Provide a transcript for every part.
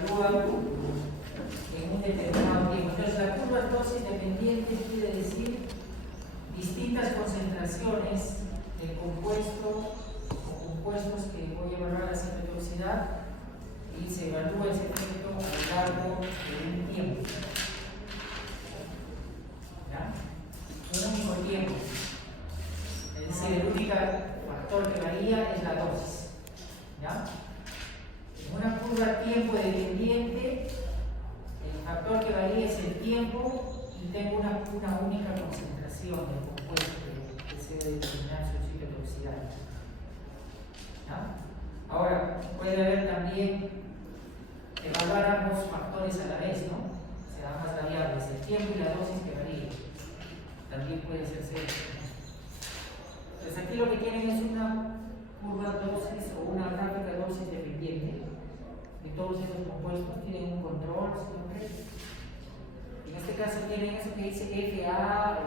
evalúa en un determinado tiempo. Entonces, la curva dosis dependiente quiere decir distintas concentraciones de compuesto o compuestos que voy a evaluar la citotoxicidad y se evalúa ese efecto a lo largo de un tiempo. ¿Ya? Un único tiempo. Es decir, el único factor que varía es la dosis. ¿Ya? En una curva tiempo dependiente, el factor que varía es el tiempo y tengo una única concentración del compuesto que se debe determinar su citotoxicidad. ¿Ya? Ahora, puede haber también evaluar ambos factores a la vez, ¿no? O sea, ambas variables, el tiempo y la dosis que varía. También puede ser cierto. Entonces, aquí lo que tienen es una curva dosis o una gráfica dosis dependiente de todos esos compuestos. Tienen un control siempre. En este caso tienen eso que dice Fa,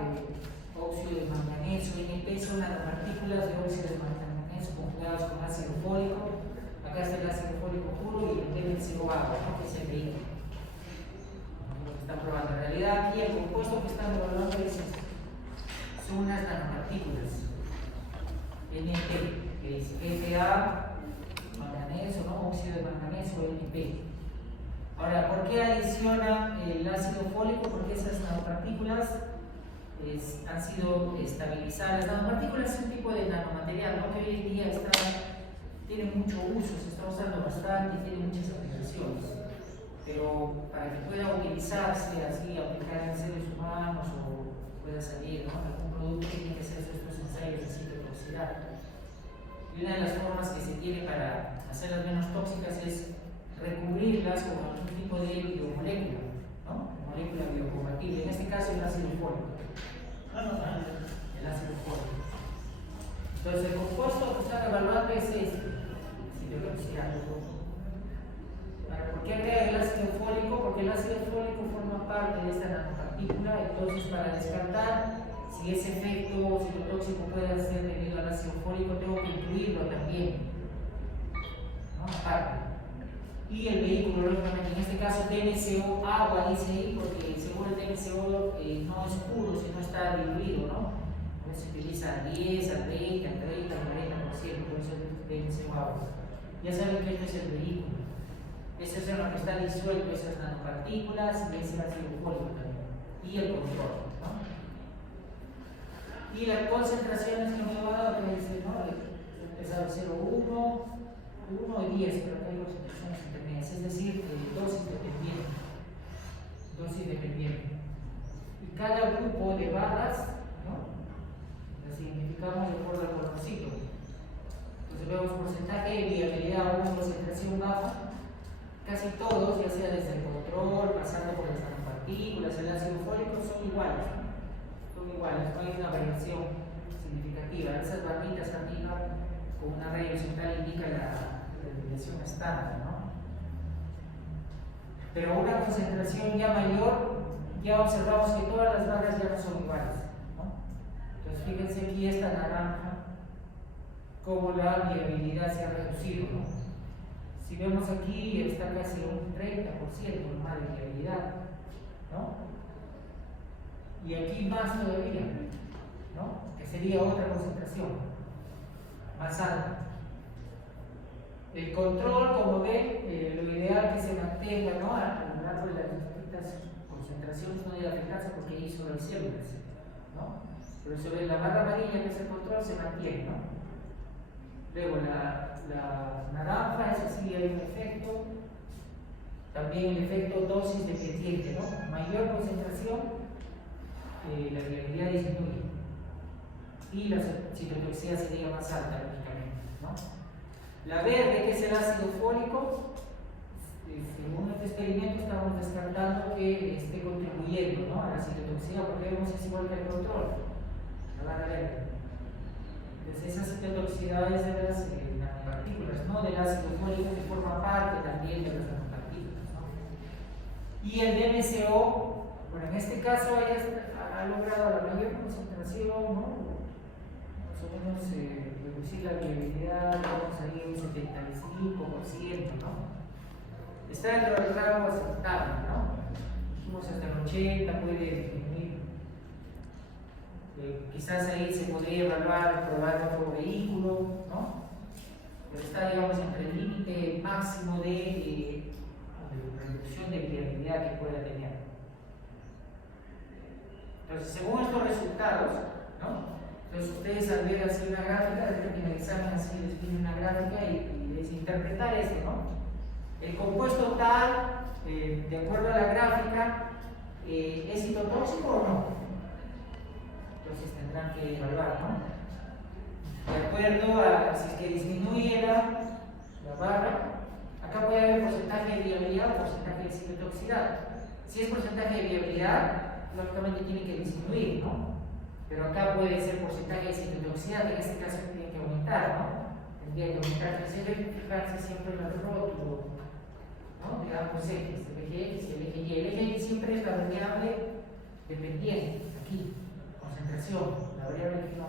óxido de manganeso, NP son nanopartículas de óxido de manganeso conjugadas con ácido fólico. Acá está el ácido fólico puro y el MnCO agua, ¿no? Que es el vehículo. Lo que están probando. En realidad aquí el compuesto que están evaluando es este. Son unas nanopartículas. NP, que es Fa, manganeso, ¿no? Óxido de manganeso, NP. Ahora, ¿por qué adicionan el ácido fólico? Porque esas nanopartículas han sido estabilizadas. Las nanopartículas es un tipo de nanomaterial, ¿no? Que hoy en día tiene mucho uso, se está usando bastante y tiene muchas aplicaciones. Pero para que pueda utilizarse así, aplicar en seres humanos o pueda salir, ¿no? Algún producto, tiene que hacer estos ensayos de citotoxicidad. Y una de las formas que se tiene para hacerlas menos tóxicas es recubrirlas con algún tipo de biomolécula, ¿no? Molécula biocompatible, en este caso el ácido fólico. El ácido fólico. Entonces, el compuesto que están evaluando es este, citotoxicidad. ¿Por qué agrega el ácido fólico? Porque el ácido fólico forma parte de esta nanopartícula, entonces para descartar si ese efecto citotóxico puede ser debido al ácido fólico, tengo que incluirlo también, ¿no? Aparte. Y el vehículo, lógicamente, en este caso DMCO agua, dice ahí, porque según el DMCO no es puro, sino está diluido, ¿no? Por eso se utiliza al 10, al 20, al 30, al 40%, por eso es DMCO agua. Ya saben que esto es el vehículo. Eso es en lo que está disuelto, esas nanopartículas y ese ácido fólico también. Y el control, ¿no? Y las concentraciones que me he dado, que dice, ¿no? He empezado 0,1, 1 y 10, pero acá hay concentraciones intermedias, es decir, dosis dependiente. Dosis dependiente. Y cada grupo de barras, ¿no? Las identificamos de acuerdo al colorcito. Entonces vemos porcentaje de viabilidad a una concentración baja. Casi todos, ya sea desde el control, pasando por las nanopartículas, el ácido fólico, son iguales, ¿no? Son iguales, no hay una variación significativa. Esas barritas arriba con una raya horizontal indica la desviación estándar, ¿no? Pero a una concentración ya mayor, ya observamos que todas las barras ya no son iguales, ¿no? Entonces fíjense aquí esta naranja, cómo la viabilidad se ha reducido, ¿no? Si vemos aquí, está casi un 30% más de viabilidad, ¿no? Y aquí más todavía, ¿no? Que sería otra concentración más alta. El control, como ven, lo ideal que se mantenga, ¿no? A lo largo de las distintas concentraciones no debe afectarse porque ahí solo hay células, ¿no? Pero sobre la barra amarilla, que es el control, se mantiene, ¿no? Luego la naranja, esa sí hay un efecto. También el efecto dosis dependiente, ¿no? Mayor concentración, la viabilidad disminuye. Y la citotoxicidad sería más alta, lógicamente, ¿no? La verde, que es el ácido fólico, según este experimento estamos descartando que esté contribuyendo, ¿no? A la citotoxicidad, porque vemos que es igual que el control, la barra verde. Entonces esa citotoxicidad es de las nanopartículas, no del ácido fólico, que forma parte también de las nanopartículas, ¿no? Y el DMCO, bueno, en este caso ha logrado la mayor concentración, ¿no? Más o menos reducir la viabilidad, vamos ahí un 75%, ¿no? está dentro del rango aceptable, ¿no? Dijimos hasta el 80 puede disminuir. Quizás ahí se podría evaluar, probar otro vehículo, ¿no? Pero está, digamos, entre el límite máximo de reducción de viabilidad que pueda tener. Entonces, según estos resultados, ¿no? Entonces ustedes al ver así una gráfica, desde que en el examen así les viene una gráfica y es interpretar esto, ¿no? El compuesto tal, de acuerdo a la gráfica, ¿es citotóxico o no? Entonces tendrán que evaluar, ¿no? De acuerdo a si es que disminuye la barra, acá puede haber porcentaje de viabilidad o porcentaje de citotoxicidad. Si es porcentaje de viabilidad, lógicamente tiene que disminuir, ¿no? Pero acá puede ser porcentaje de citotoxicidad, que en este caso tiene que aumentar, ¿no? Tendría que aumentar, entonces fijarse siempre en el rótulo, ¿no? De ambos ejes, el eje X y el eje Y. El eje Y siempre es la variable dependiente, aquí, concentración, la variable que uno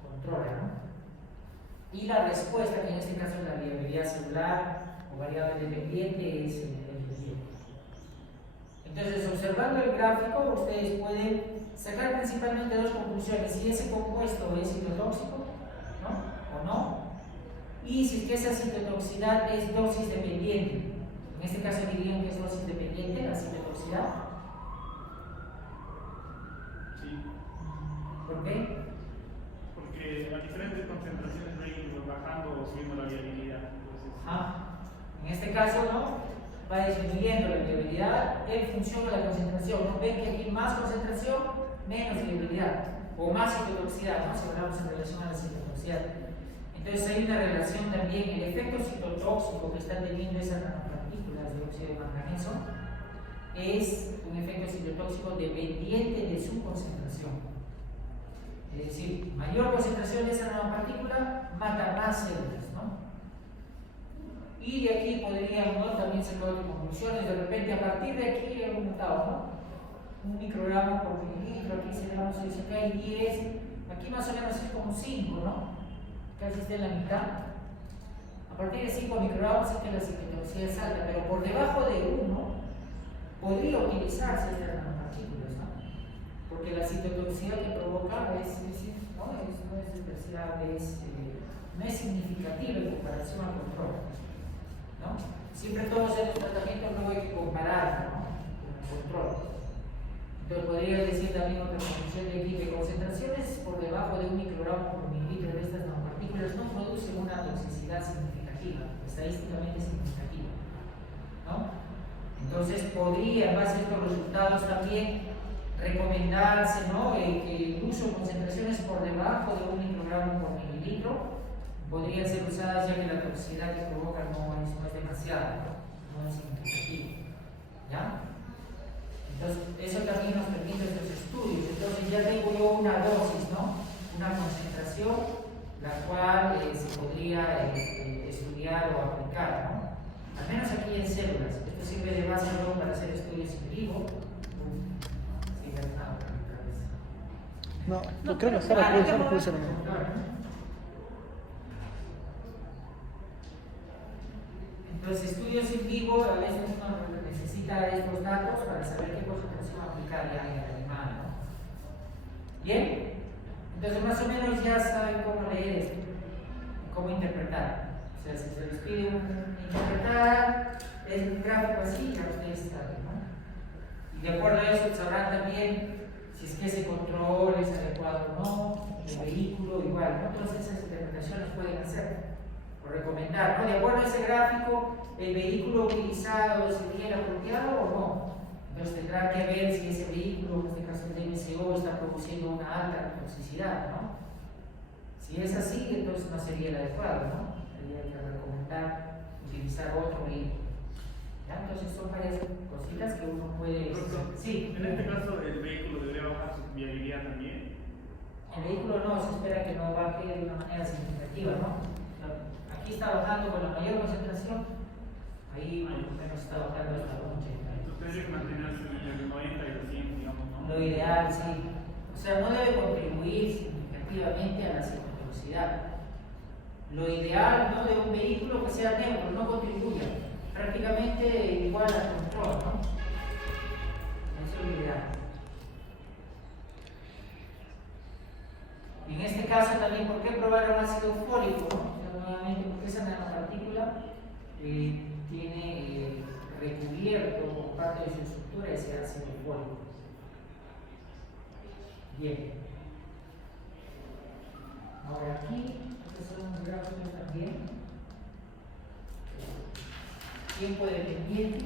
controla, ¿no? Y la respuesta, que en este caso es la viabilidad celular o variable dependiente, es el eje Y. Entonces, observando el gráfico, ustedes pueden sacar principalmente dos conclusiones: si ese compuesto es citotóxico, ¿no? O no, y si es que esa citotoxicidad es dosis dependiente. En este caso dirían que es dosis dependiente la citotoxicidad. Sí. ¿Por qué? Porque a diferentes concentraciones va a ir bajando o subiendo la viabilidad. Entonces, en este caso, ¿no? Va disminuyendo la viabilidad en función de la concentración. ¿No ven que aquí más concentración, menos viabilidad? O más citotoxicidad, ¿no? Si hablamos en relación a la citotoxicidad. Entonces hay una relación también. El efecto citotóxico que están teniendo esas nanopartículas de óxido de manganeso es un efecto citotóxico dependiente de su concentración. Es decir, mayor concentración de esa nanopartícula mata más células, ¿no? Y de aquí podrían, ¿no?, también sacar otras conclusiones. De repente, a partir de aquí hemos notado, ¿no?, 1 microgramo por mililitro, aquí seríamos, si acá hay 10, aquí más o menos es como 5, ¿no? Casi está en la mitad. A partir de 5 microgramos es que la citotoxicidad es alta, pero por debajo de 1 podría utilizarse estas nanopartículas, ¿no? Porque la citotoxicidad que provoca no es despreciable, no es significativa en comparación al control, ¿no? Siempre todos estos tratamientos luego hay que comparar, ¿no?, con el control. Entonces podría decir también otra conclusión de aquí, que concentraciones por debajo de 1 microgramo por mililitro de estas nanopartículas no producen una toxicidad significativa, estadísticamente significativa, ¿no? Entonces podría, en base a estos resultados también, recomendarse, ¿no?, que el uso de concentraciones por debajo de 1 microgramo por mililitro podrían ser usadas, ya que la toxicidad que provoca no es demasiada, no es significativa, ¿ya? Entonces, eso también nos permite estos estudios. Entonces, ya tengo yo una dosis, ¿no?, una concentración, la cual se podría estudiar o aplicar, ¿no? Al menos aquí en células. Esto sirve de base, ¿no?, para hacer estudios in vivo. No, creo que Sara puede ser lo mismo. Entonces, estudios in vivo, a veces uno necesita estos datos para saber qué concentración aplicar ya en el animal, ¿no? ¿Bien? Entonces, más o menos ya saben cómo leer esto, cómo interpretar. O sea, si se les pide interpretar, es un gráfico así, ya ustedes saben, ¿no? Y de acuerdo a eso sabrán también si es que ese control es adecuado o no, el vehículo igual, ¿no? Todas esas interpretaciones pueden hacer o recomendar, ¿no? De acuerdo a ese gráfico, el vehículo utilizado sería el apropiado o no. Entonces tendrá que ver si ese vehículo, en este caso el DMCO, está produciendo una alta toxicidad, ¿no? Si es así, entonces no sería el adecuado, ¿no? Sería que recomendar utilizar otro vehículo. ¿Ya? Entonces son varias cositas que uno puede... Sí. En este caso, el vehículo debería bajar su viabilidad también. El vehículo no, se espera que no baje de una manera significativa, ¿no? Aquí está bajando con la mayor concentración, ahí por lo menos está bajando hasta los 80. Entonces debe mantenerse entre el 90 y el 100, digamos, ¿no? Lo ideal, sí. O sea, no debe contribuir significativamente a la citotoxicidad. Lo ideal, ¿no?, de un vehículo que sea neutro, no contribuya. prácticamente igual al control, ¿no? No se olvidan. Y en este caso también, ¿por qué probar un ácido fólico? ¿No? O sea, nuevamente, porque esa nanopartícula tiene recubierto con parte de su estructura ese ácido fólico. Bien. Ahora aquí, estos son los gráficos también. Tiempo dependiente.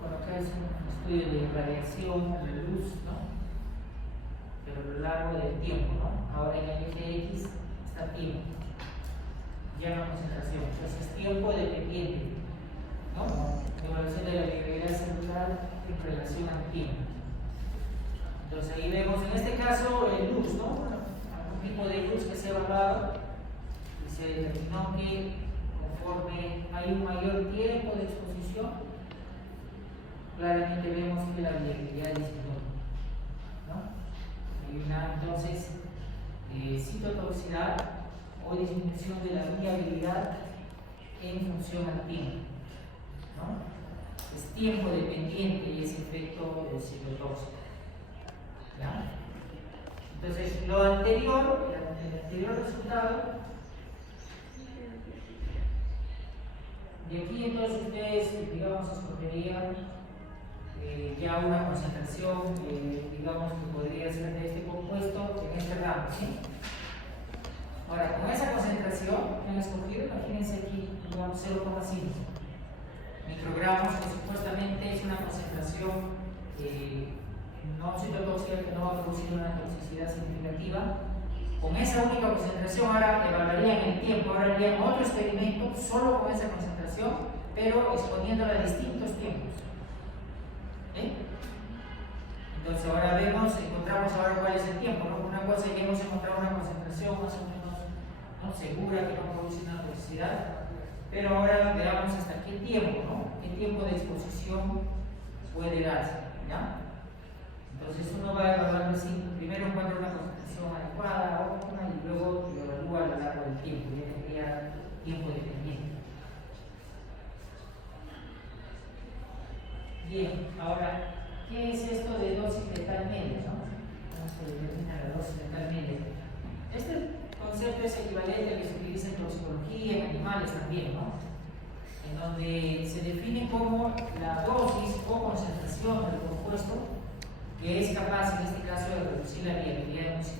Bueno, acá es un estudio de radiación a la luz, ¿no? Pero a lo largo del tiempo, ¿no? Ahora en el eje X está tiempo, ya no concentración, entonces tiempo dependiente, ¿no? Evaluación de la viabilidad celular en relación al tiempo. Entonces ahí vemos, en este caso, el luz, ¿no? Bueno, algún tipo de luz que se ha evaluado y se determinó que conforme hay un mayor tiempo de exposición, claramente vemos que la viabilidad disminuye, ¿no? Hay una entonces citotoxicidad o disminución de la viabilidad en función al tiempo, ¿no? Es tiempo dependiente y es efecto citotóxico, ¿ya? Entonces lo anterior, el anterior resultado, de aquí entonces ustedes, digamos, escogerían ya una concentración, digamos, que podría ser de este compuesto en este rango, ¿sí? Ahora, con esa concentración que han escogido, imagínense aquí, digamos, 0,5 microgramos, que supuestamente es una concentración no citotóxica, que no va a producir una toxicidad significativa. Con esa única concentración, ahora evaluarían el tiempo, ahora harían otro experimento solo con esa concentración, pero exponiéndola a distintos tiempos. Entonces ahora vemos, encontramos ahora cuál es el tiempo, ¿no? Una cosa es que hemos encontrado una concentración más o menos, ¿no?, segura, que no produce una toxicidad, pero ahora veamos hasta qué tiempo, ¿no? Qué tiempo de exposición puede darse, ¿ya? Entonces uno va evaluando así, primero encuentra una concentración adecuada, óptima, y luego lo evalúa a lo largo del tiempo, ya tendría tiempo dependiente. Bien, ahora, ¿qué es esto de dosis letal media, no? ¿Cómo se determina la dosis letal media? Este concepto es equivalente al que se utiliza en toxicología, en animales también, ¿no? En donde se define como la dosis o concentración del compuesto que es capaz, en este caso, de reducir la viabilidad en un 50%.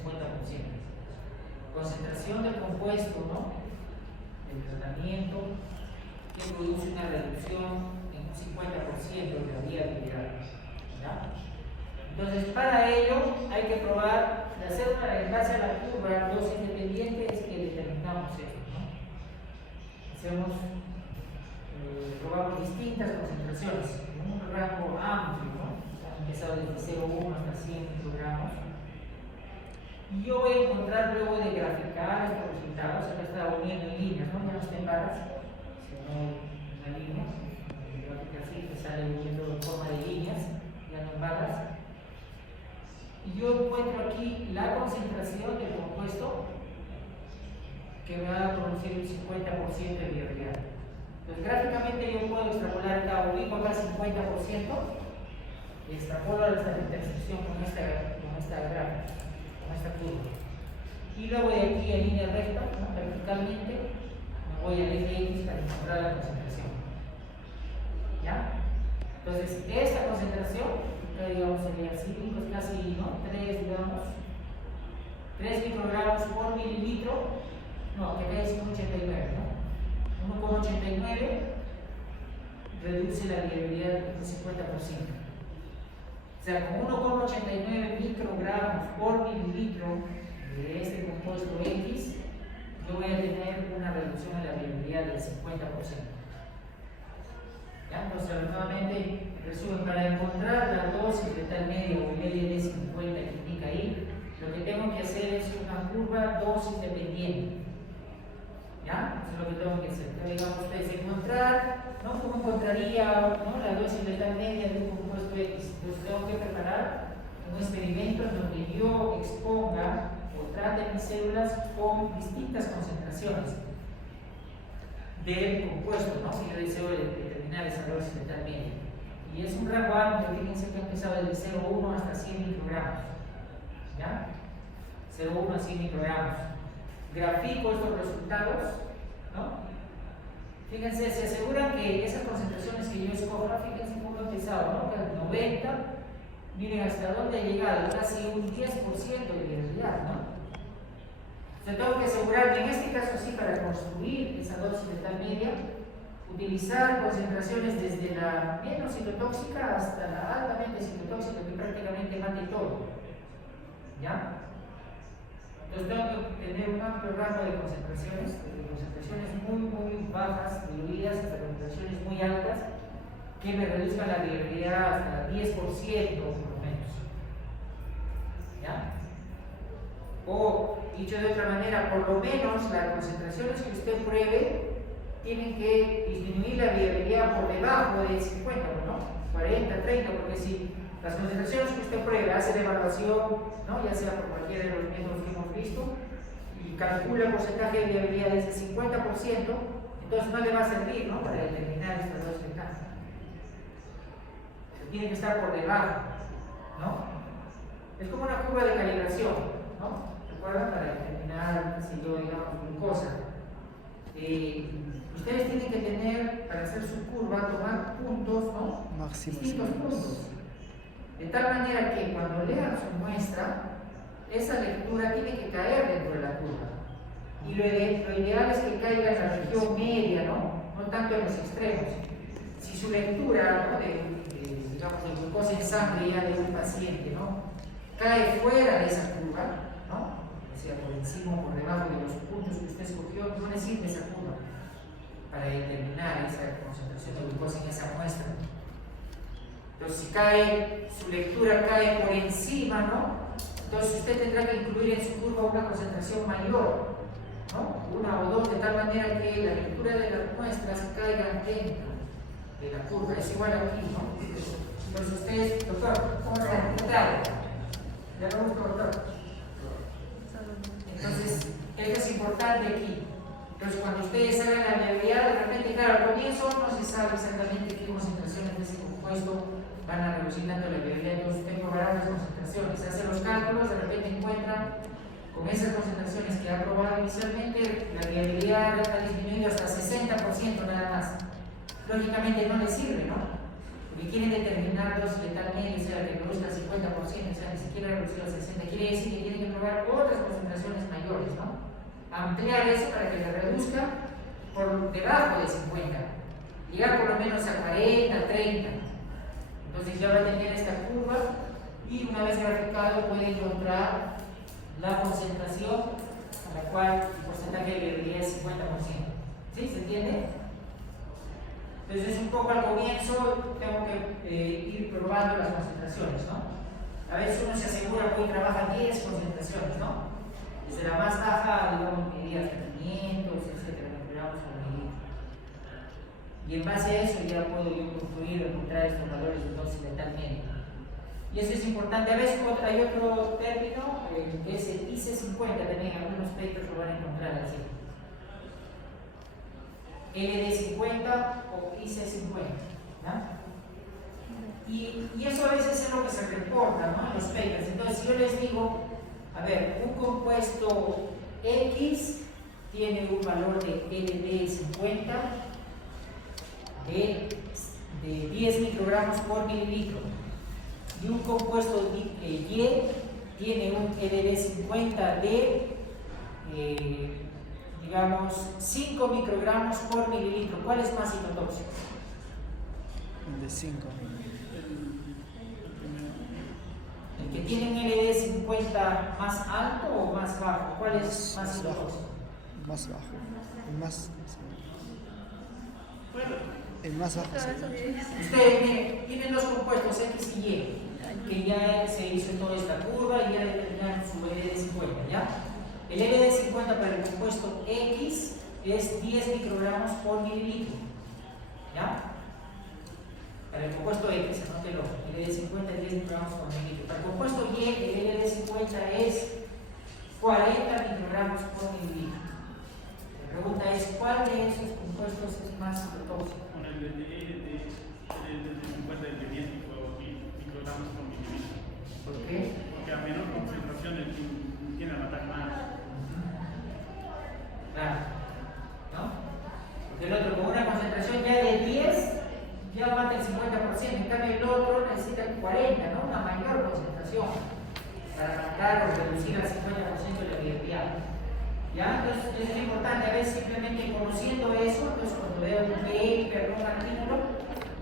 Concentración del compuesto, ¿no?, del tratamiento, que produce una reducción en un 50% de la viabilidad, ¿ya? Entonces, para ello hay que probar, hacer una, en base a la curva dosis dependiente, es que determinamos esto, ¿no? Hacemos, probamos distintas concentraciones en un rango amplio, ¿no? Empezado desde 0,1 hasta 100 microgramos. Y yo voy a encontrar, luego de graficar estos resultados, acá está uniendo en líneas, ¿no? Ya no está en barras, sino en una línea. Así que sale uniendo en forma de líneas, ya no en barras. Y yo encuentro aquí la concentración del compuesto que me va a producir un 50% de viabilidad. Entonces, gráficamente yo puedo extrapolar acá, ubico acá 50%. Extrapolo hasta la intersección con esta gráfica, con esta curva. Y luego de aquí en línea recta, ¿no?, verticalmente, me voy al eje X para encontrar la concentración. ¿Ya? Entonces, esta concentración, acá digamos sería así, pues casi, ¿no?, 3, digamos, 3 microgramos por mililitro, no, que acá es 1,89, ¿no? 1,89 reduce la viabilidad en un 50%. O sea, con 1,89 microgramos por mililitro de este compuesto X, yo voy a tener una reducción de la viabilidad del 50%. ¿Ya? Entonces, nuevamente, resumen, para encontrar la dosis de tal media o media de 50 que indica ahí, lo que tengo que hacer es una curva dosis dependiente. ¿Ya? Eso es lo que tengo que hacer. Entonces, digamos, ustedes encontrar, ¿no?, ¿cómo encontraría, ¿no?, la dosis de tal media de un compuesto X? Entonces tengo que preparar un experimento en donde yo exponga o trate mis células con distintas concentraciones. del compuesto, ¿no? Si yo deseo determinar esa dosis letal media. Y es un rango amplio, fíjense que ha empezado desde 0,1 hasta 100 microgramos. ¿Ya? 0,1 a 100 microgramos. Grafico estos resultados, ¿no? Fíjense, se aseguran que esas concentraciones que yo escoja, fíjense cómo ha empezado, ¿no? Que al 90, miren hasta dónde ha llegado, casi un 10% de viabilidad, ¿no? Entonces tengo que asegurarme, en este caso sí, para construir esa dosis letal media, utilizar concentraciones desde la menos citotóxica hasta la altamente citotóxica, que prácticamente mate todo. ¿Ya? Entonces tengo que tener un amplio rango de concentraciones, desde concentraciones muy bajas, diluidas, hasta concentraciones muy altas, que me reduzcan la viabilidad hasta 10% por lo menos. ¿Ya? O, dicho de otra manera, por lo menos las concentraciones que usted pruebe tienen que disminuir la viabilidad por debajo de 50, ¿no? 40, 30, porque si las concentraciones que usted pruebe hace la evaluación, ¿no? Ya sea por cualquiera de los métodos que hemos visto, y calcula el porcentaje de viabilidad de ese 50%, entonces no le va a servir, ¿no? Para determinar estas dos ventajas. Tiene que estar por debajo, ¿no? Es como una curva de calibración, ¿no? ¿Recuerdan? Para determinar, si yo, digamos, glucosa. Ustedes tienen que tener, para hacer su curva, tomar puntos, ¿no? Distintos puntos. De tal manera que cuando lean su muestra, esa lectura tiene que caer dentro de la curva. Y lo ideal es que caiga en la región media, ¿no? No tanto en los extremos. Si su lectura, ¿no? digamos, de glucosa en sangre ya de un paciente, ¿no? Cae fuera de esa curva, ¿no? O sea, por encima o por debajo de los puntos que usted escogió, no le sirve esa curva para determinar esa concentración de glucosa en esa muestra. Entonces, si su lectura cae por encima, ¿no? Entonces usted tendrá que incluir en su curva una concentración mayor, ¿no? 1 o 2, de tal manera que la lectura de las muestras caiga dentro de la curva. Es igual aquí, ¿no? Entonces ustedes, doctor, ¿cómo están? ¿Qué tal? ¿Ya lo gusta, doctor? Entonces, esto es importante aquí. Entonces, cuando ustedes hagan la viabilidad, de repente, claro, al comienzo no se sabe exactamente qué concentraciones de ese compuesto van a reducir tanto la viabilidad, entonces usted probará las concentraciones, hace los cálculos, de repente encuentran con esas concentraciones que ha probado inicialmente, la viabilidad ha disminuido hasta 60% nada más. Lógicamente no le sirve, ¿no? Porque quieren determinar dosis letal media, o sea, que reduzca al 50%, o sea, ni siquiera reducido al 60%, quiere decir que tienen que probar otras concentraciones mayores, ¿no? Ampliar eso para que la reduzca por debajo de 50, llegar por lo menos a 40, 30. Entonces ya va a tener esta curva y una vez graficado puede encontrar la concentración a la cual el porcentaje de viabilidad es 50%. ¿Sí? ¿Se entiende? Entonces un poco al comienzo tengo que ir probando las concentraciones, ¿no? A veces uno se asegura que hoy trabaja 10 concentraciones, ¿no? Desde la más baja, digamos, medidas de 500, etcétera, mejoramos con medidas. Y en base a eso ya puedo yo construir o encontrar estos valores de dosis letal media. Y eso es importante. A veces hay otro término que es el IC50, también algunos textos lo van a encontrar así. LD50 o IC50. ¿No? Y eso a veces es lo que se reporta, ¿no? En los papers. Entonces, si yo les digo, a ver, un compuesto X tiene un valor de LD50 de 10 microgramos por mililitro y un compuesto Y tiene un LD50 de digamos 5 microgramos por mililitro. ¿Cuál es más citotóxico? El de 5. ¿El que tiene un LD50 más alto o más bajo? ¿Cuál es más citotóxico? Más bajo. El más bajo. Ustedes tienen los compuestos X y Y, que ya se hizo toda esta curva y ya determinaron su LD50, ¿ya? El LD50 para el compuesto X es 10 microgramos por mililitro, ¿ya? Para el compuesto X, anótelo, el LD50 es 10 microgramos por mililitro. Para el compuesto Y, el LD50 es 40 microgramos por mililitro. La pregunta es, ¿cuál de esos compuestos estos es más tóxico? Con el de 50 de microgramos por mililitro. ¿Por qué? Porque a menor concentración tiene a matar más. Claro. ¿No? Porque el otro con una concentración ya de 10 ya mata el 50%, en cambio el otro necesita el 40%, ¿no? Una mayor concentración para matar o reducir al 50% la viabilidad. ¿Ya? Entonces es muy importante, a veces simplemente conociendo eso, entonces cuando veo un paper, un artículo,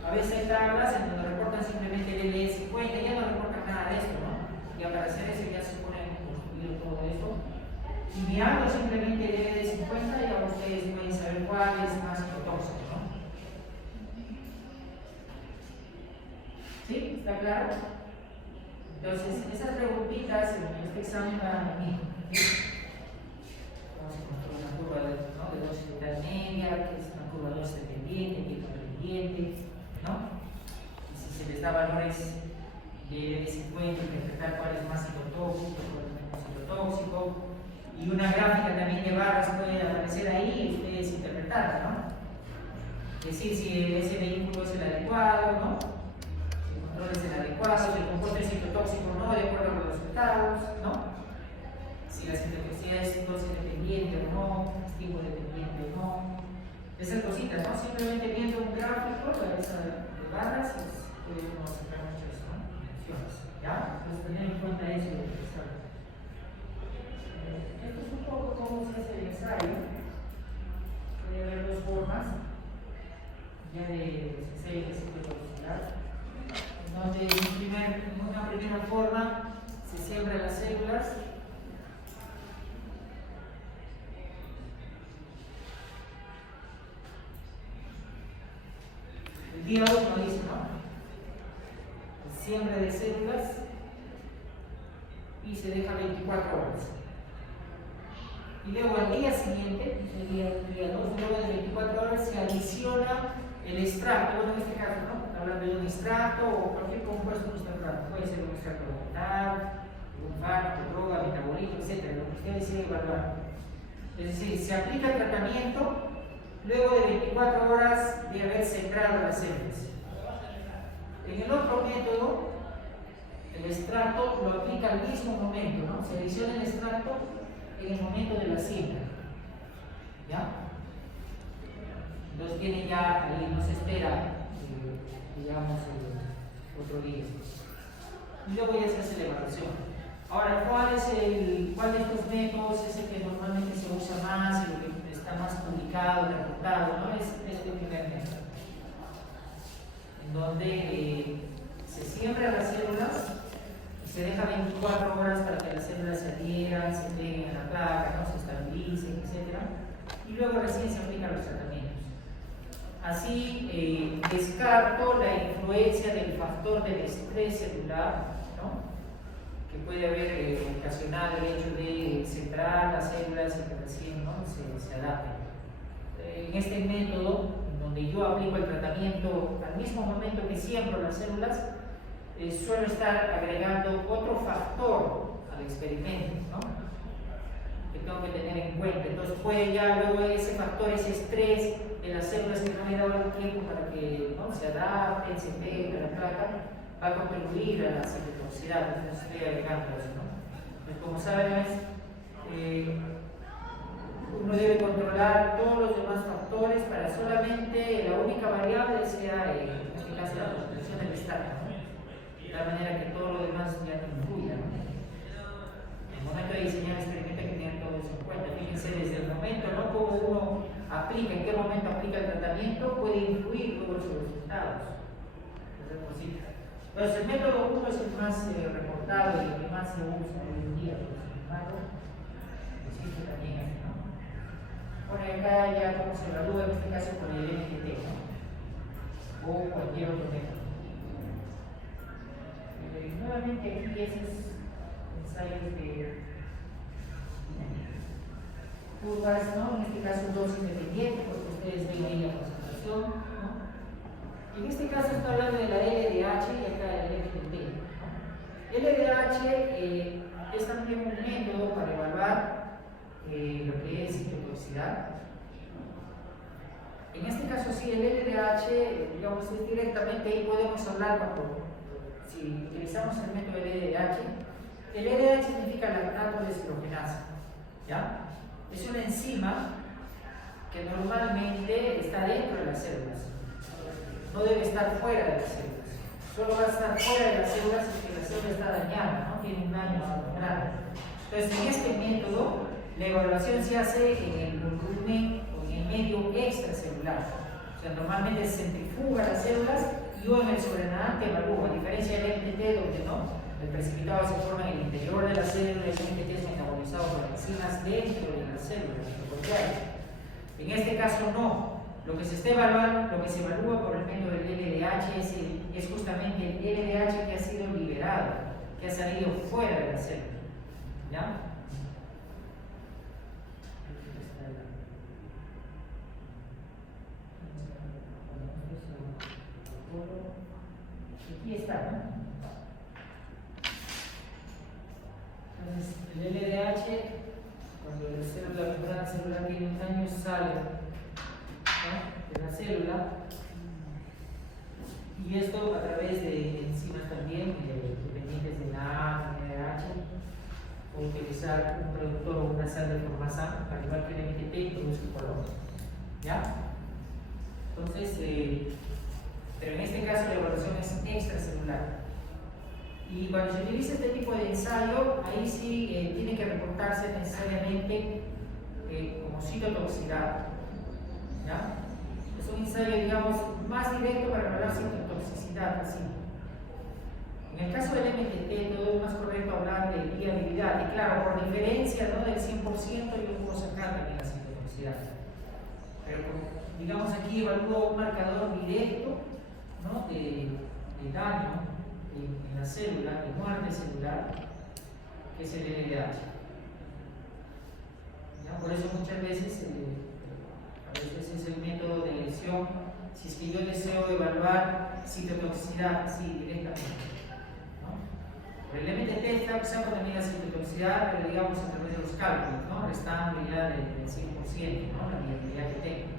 a veces hay tablas en donde reportan simplemente el LD50, ya no reportan nada de esto, ¿no? Y para hacer eso ya se pone construido todo eso. Y mirando simplemente el LD50 ya ustedes pueden saber cuál es más tóxico, ¿no? ¿Sí? ¿Está claro? Entonces, esas preguntitas en este examen van a venir. Vamos a construir una curva de dosis media, que es una curva de dosis dependiente, tipo dependiente, ¿no? Y si se les da valores de LD50, interpretar cuál es más citotóxico, cuál es menos citotóxico. Y una gráfica también de barras puede aparecer ahí y ustedes interpretarla, ¿no? Decir si ese vehículo es el adecuado, ¿no? Si el control es el adecuado, si el compuesto es citotóxico o no, de acuerdo con los resultados, ¿no? Si la citotoxicidad es dosis dependiente o no, es tipo dependiente o no. Esas cositas, ¿no? Simplemente viendo un gráfico de barras, puede uno sacar muchas, ¿no? Opciones, ¿ya? Entonces tener en cuenta eso de examen. Esto es un poco cómo se hace el ensayo. Puede haber dos formas ya de los ensayos de citotoxicidad, donde en una primera forma se siembran las células el día 1 dice, ¿no? Siembra de células y se deja 24 horas. Y luego al día siguiente, sería el día 2, luego de 24 horas se adiciona el extracto, bueno en este caso, ¿no? Hablando de un extracto o cualquier compuesto que esté hablando, puede ser un extracto vegetal, un fármaco, droga, metabolito, etc., lo que usted decide evaluar. Es decir, se aplica el tratamiento luego de 24 horas de haber sembrado las células. En el otro método, el extracto lo aplica al mismo momento, ¿no? Se adiciona el extracto en el momento de la siembra. ¿Ya? Entonces tiene ya, ahí no se espera, digamos, otro día. Y luego ya se hace la evaluación. Ahora, ¿cuál de estos métodos es el que normalmente se usa más, el que está más publicado, reportado? ¿No? Es este primer método, en donde se siembran las células y se deja 24 horas para que las células se adhieran, se peguen a la placa, ¿no? Se estabilicen, etc. Y luego recién se aplican los tratamientos. Así descarto la influencia del factor del estrés celular, ¿no? Que puede haber ocasionado el hecho de centrar las células y que recién, ¿no? se adapten. En este método, en donde yo aplico el tratamiento al mismo momento que siembro las células, suelo estar agregando otro factor al experimento, ¿no? Que tengo que tener en cuenta. Entonces puede ya luego ese factor, ese estrés de las células que no le he dado el tiempo para que, ¿no? se adapten, se peguen a la placa, va a contribuir a la citotoxicidad. Entonces estoy agregando eso, ¿no? Pues como saben, uno debe controlar todos los demás factores para solamente la única variable sea, en este caso, la concentración del extracto, ¿no? De tal manera que todo lo demás ya no influya, ¿no? En el momento de diseñar el experimento hay que tener todo eso en cuenta. Fíjense desde el momento, ¿no? Cómo uno aplica, en qué momento aplica el tratamiento, puede influir luego en sus resultados. Entonces el método 1 es el más reportado y el que más se usa hoy en día, pero sin embargo, existe también, ¿no? Bueno, acá ya cómo se evalúa, en este caso con el MGT, ¿no? O cualquier otro método. Nuevamente aquí esos ensayos de curvas, ¿no? En este caso dosis dependiente, porque ustedes ven ahí la concentración, ¿no? En este caso está hablando de la LDH y acá del MGT, ¿no? LDH es también un método para evaluar lo que es citotoxicidad. En este caso sí, el LDH, digamos, es directamente, ahí podemos hablar si utilizamos el método LDH. El LDH significa lactato deshidrogenasa, ¿ya? Es una enzima que normalmente está dentro de las células, no debe estar fuera de las células. Solo va a estar fuera de las células si la célula está dañada, ¿no? Tiene un daño grande. Entonces, en este método, la evaluación se hace en el volumen o en el medio extracelular. O sea, normalmente se centrifuga las células y yo en el sobrenadante evalúo, a diferencia del MTT, donde no, el precipitado se forma en el interior de la célula y el MTT es metabolizado por enzimas dentro de la célula, lo contrario. En este caso no. Lo que se está evaluando, lo que se evalúa por el método del LDH es justamente el LDH que ha sido liberado, que ha salido fuera de la célula. ¿Ya? Aquí está, ¿no? Entonces, el LDH, cuando la membrana celular tiene un daño, sale, ¿no?, de la célula, y esto a través de enzimas también dependientes de la LDH, o utilizar un productor o una sal de formazán, al igual que el MTP, y produce color. ¿Ya? Entonces, pero en este caso la evaluación es extracelular. Y cuando se utiliza este tipo de ensayo, ahí sí tiene que reportarse necesariamente como citotoxicidad. ¿Ya? Es un ensayo, digamos, más directo para evaluar citotoxicidad. Así. En el caso del MTT, todo es más correcto hablar de viabilidad. Y claro, por diferencia, ¿no?, del 100%, yo puedo sacar también la citotoxicidad. Pero digamos aquí evalúo un marcador directo, ¿no?, de daño en la célula, de muerte celular, que es el LDH. ¿Ya? Por eso muchas veces, a veces es el método de elección, si es que yo deseo evaluar citotoxicidad así directamente. ¿No? Por el MTT está usando también la citotoxicidad, pero digamos a través de los cálculos, ¿no?, restando ya del 100%, ¿no?, la viabilidad que tengo.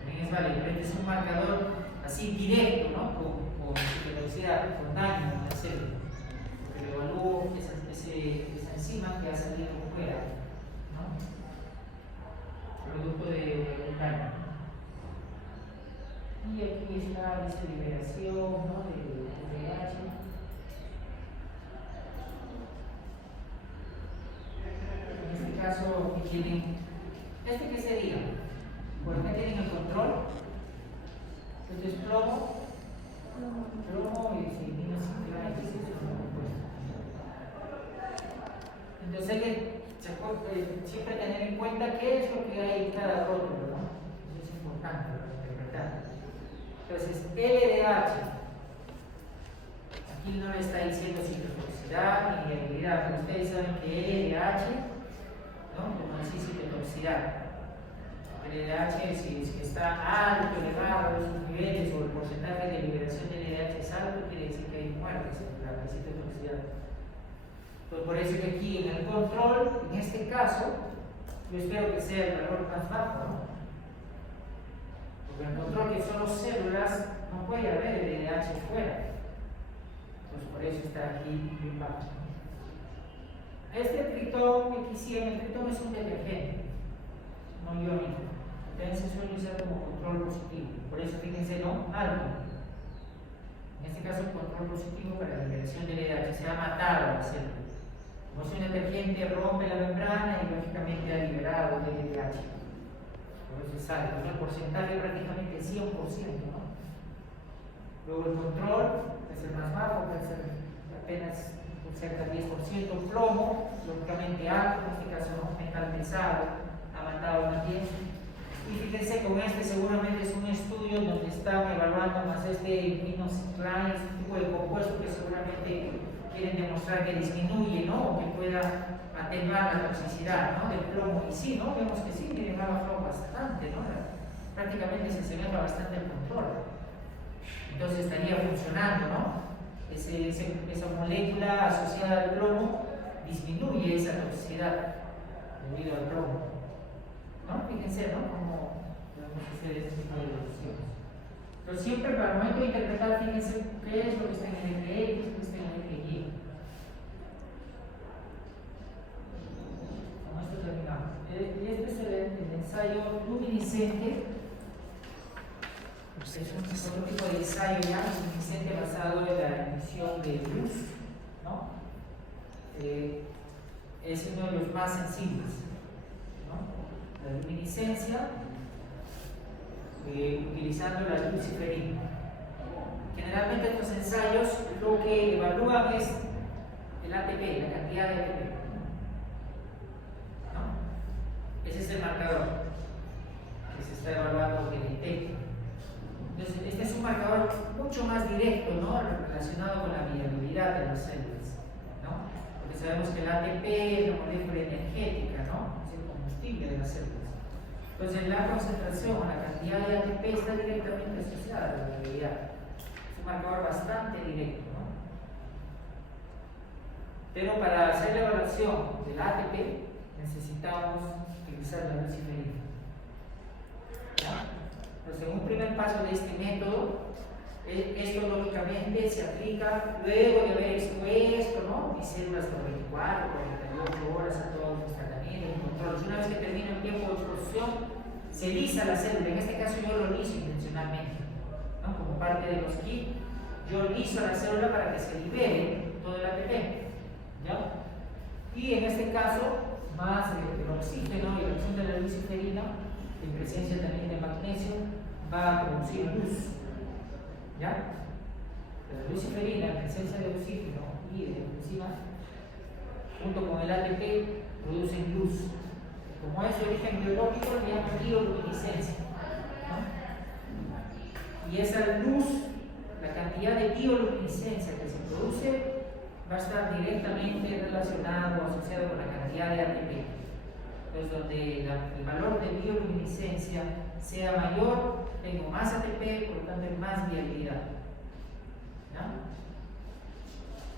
También es válido, pero este es un marcador así directo, ¿no?, con citotoxicidad, con daño en la célula, porque lo evalúo esa enzima que ha salido fuera, ¿no?, producto de un daño. Y aquí está esa liberación, ¿no?, de LDH. En este caso, aquí tienen, que sería, por acá tienen el control. Esto es plomo y si vino entonces hay que siempre tener en cuenta qué es lo que hay en cada rótulo, ¿no? Eso es importante interpretar. Entonces, LDH, aquí no le está diciendo citotoxicidad ni viabilidad, pero ustedes saben que LDH, ¿no?, como decir citotoxicidad. El LDH, si es que está alto, elevado, esos niveles o el porcentaje de liberación de LDH es alto, quiere decir que hay muerte celular, hay citotoxicidad. Pues por eso que aquí en el control, en este caso, yo espero que sea el valor más bajo, ¿no? Porque en el control, que son las células, no puede haber el LDH fuera. Entonces por eso está aquí bien bajo. Este tritón, XCM, el tritón es un detergente, no iónico. Entonces se suele usar como control positivo. Por eso fíjense, ¿no?, alto. En este caso el control positivo para la liberación del LDH se ha matado a la célula. Como si un detergente rompe la membrana y lógicamente ha liberado el LDH. Por eso es alto, ¿no? El porcentaje prácticamente 100%, ¿no? Luego el control es el más bajo, puede ser apenas cerca del 10%. Plomo, lógicamente alto, en este caso no, metal pesado, ha matado también. Y fíjense, con este seguramente es un estudio donde están evaluando más minociclán, este tipo de compuesto que seguramente quieren demostrar que disminuye, ¿no?, o que pueda atenuar la toxicidad, ¿no?, del plomo. Y sí, ¿no?, vemos que sí, miren, ha bajado bastante, ¿no?, prácticamente se asemeja bastante al control. Entonces estaría funcionando, ¿no? Esa molécula asociada al plomo disminuye esa toxicidad debido al plomo, ¿no? Fíjense, ¿no?, como podemos hacer este tipo de deducciones. Pero siempre para el momento de interpretar, fíjense qué es lo que está en el eje X, qué es lo que está en el eje Y. Con esto terminamos. Este es el ensayo luminiscente. Es otro tipo de ensayo ya luminiscente basado en la emisión de luz, ¿no? Es uno de los más sensibles, ¿no? La luminiscencia utilizando la luciferina. Generalmente estos ensayos lo que evalúan es el ATP, la cantidad de ATP, ¿no? Ese es el marcador que se está evaluando en el TEC. Entonces, este es un marcador mucho más directo, ¿no? Relacionado con la viabilidad de las células, ¿no? Porque sabemos que el ATP es la molécula energética, ¿no? Es el combustible de las células. Entonces, la concentración, la cantidad de ATP está directamente asociada a la viabilidad. Es un marcador bastante directo, ¿no? Pero para hacer la evaluación del ATP necesitamos utilizar la luciferina. ¿Ya? Entonces, un primer paso de este método, esto lógicamente se aplica luego de haber expuesto, ¿no? Mis células por 24, 48 horas a todos los tratamientos y controles. Una vez que termina el tiempo de exposición, se lisa la célula. En este caso yo lo liso intencionalmente, ¿no? Como parte de los kits, yo liso la célula para que se libere todo el ATP, ¿ya? Y en este caso, más el oxígeno y la acción de la luciferina, en presencia también de magnesio, va a producir luz, ¿ya? La luciferina, en presencia de oxígeno y de enzima, junto con el ATP, producen luz. Como es de origen biológico, le llaman bioluminiscencia, ¿no? Y esa luz, la cantidad de bioluminiscencia que se produce, va a estar directamente relacionado o asociado con la cantidad de ATP. Entonces, donde el valor de bioluminiscencia sea mayor, tengo más ATP, por lo tanto hay más viabilidad, ¿no?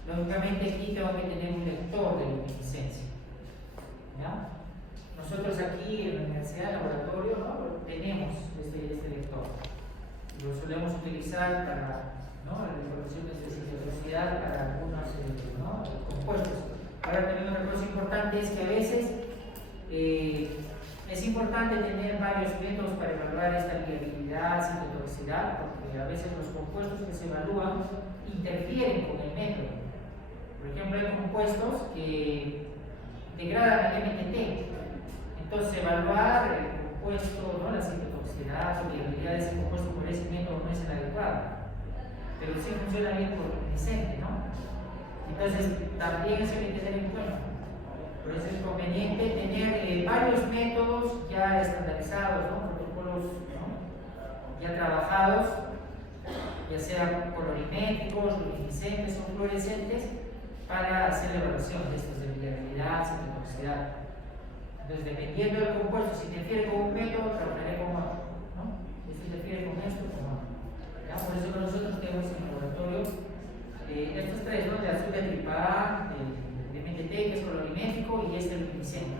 Lógicamente aquí tengo que tener un lector de luminiscencia, ¿ya? Nosotros aquí en la universidad, en el laboratorio, ¿no? Tenemos este lector. Lo solemos utilizar para, ¿no? La información de especificidad para algunos, ¿no? Compuestos. Ahora también una cosa importante es que a veces es importante tener varios métodos para evaluar esta viabilidad, citotoxicidad, porque a veces los compuestos que se evalúan interfieren con el método. Por ejemplo, hay compuestos que degradan el MTT. Entonces, evaluar el compuesto, ¿no? La citotoxicidad o viabilidad de ese compuesto por ese método no es el adecuado, pero sí funciona bien por luminiscente, ¿no? Entonces, también eso hay que tener en cuenta. Por eso es conveniente tener varios métodos ya estandarizados, ¿no? Protocolos, ¿no? Ya trabajados, ya sean colorimétricos, luminiscentes o fluorescentes, para hacer la evaluación de estos de viabilidad, citotoxicidad. Entonces, dependiendo del compuesto, si interfiere con un método, trabajaré con otro, ¿no? Si interfiere con esto, con otro. ¿Ya? Por eso que nosotros tenemos en el laboratorio estos tres, ¿no? De azul de tripa, de MTT, que es colorimétrico, y este luminiscente.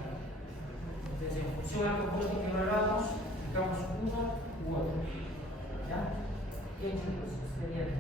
Entonces, en función al compuesto que evaluamos, buscamos uno u otro. ¿Ya? Bien, chicos, sería